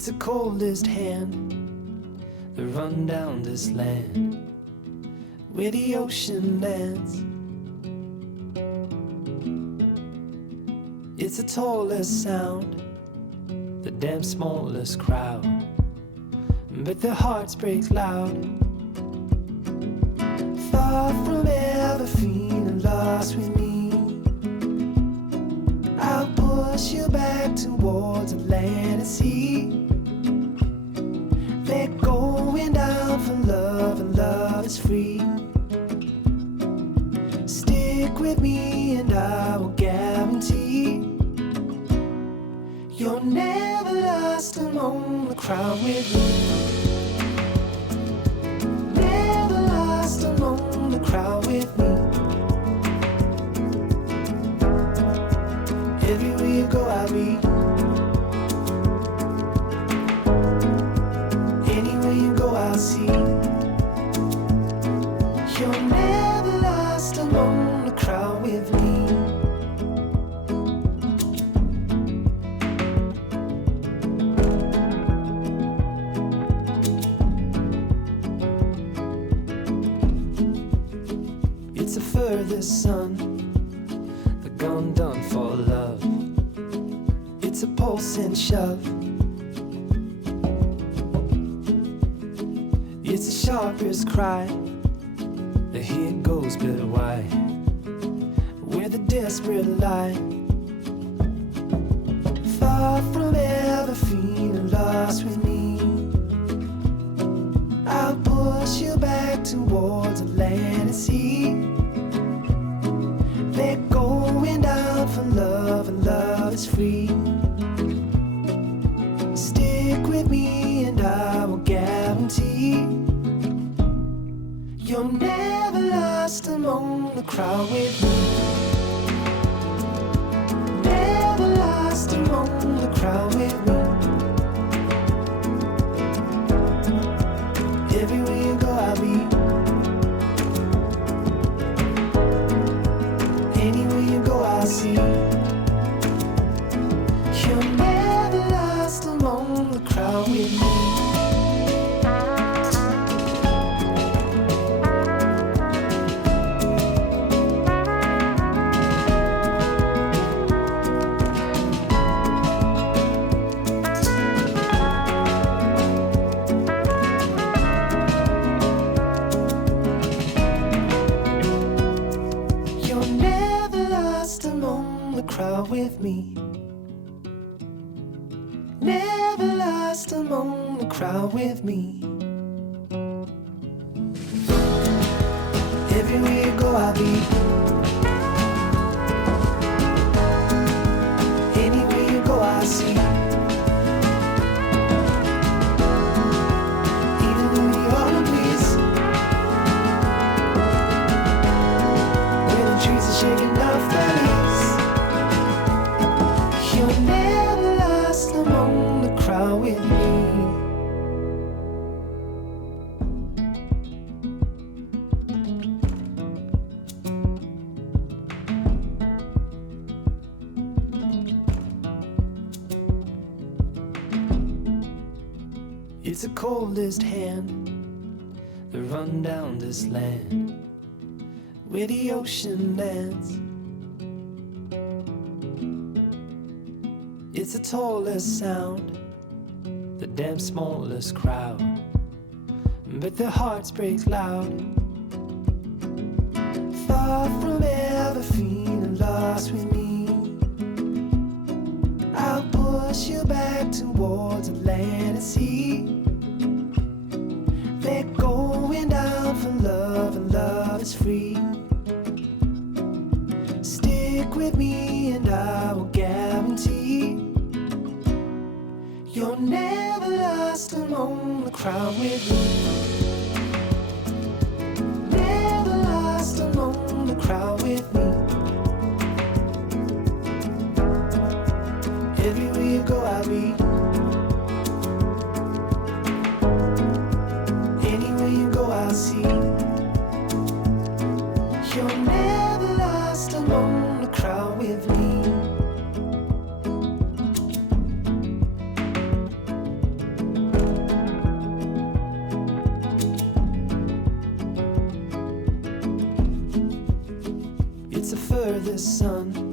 It's the coldest hand that run down this land where the ocean lands. It's the tallest sound, the damn smallest crowd, but their hearts break loud. Far from ever feeling lost with me, I'll push you back towards the land and sea. They're going down for love, and love is free. Stick with me and I will guarantee you're never lost among the crowd with me. Never lost among the crowd with me. Everywhere you go I'll be. Anywhere you go I'll see. You're never lost among the crowd with me. It's the furthest sun, the gone done for love. It's a pulse and shove. It's the sharpest cry, the here goes but why, where the desperate lie. Far from ever feeling lost with me, I'll push you back towards the land and sea. They're going down for love, and love is free. Stick with me and I will guarantee you're never lost among the crowd with me. Never lost among the crowd with me. Everywhere you go I'll be. Anywhere you go I'll see. You're never lost among the crowd with me. Crowd with me. Never lost among the crowd with me. Everywhere you go I'll be. Anywhere you go I'll see. Even in the autumn breeze, where the trees are shaking off their leaves. You're never lost among the crowd with me. It's the coldest hand that run down this land where the ocean lands. It's the tallest sound, the damn smallest crowd, but their hearts break loud. Far from ever feeling lost with me, I'll push you back towards the land and sea. They're going down for love, and love is free. Stick with me and I will guarantee you're never lost among the crowd with me. Never lost among the crowd with me. Everywhere you go I'll be. Anywhere you go I'll see. You're never lost among the crowd with me. the furthest sun.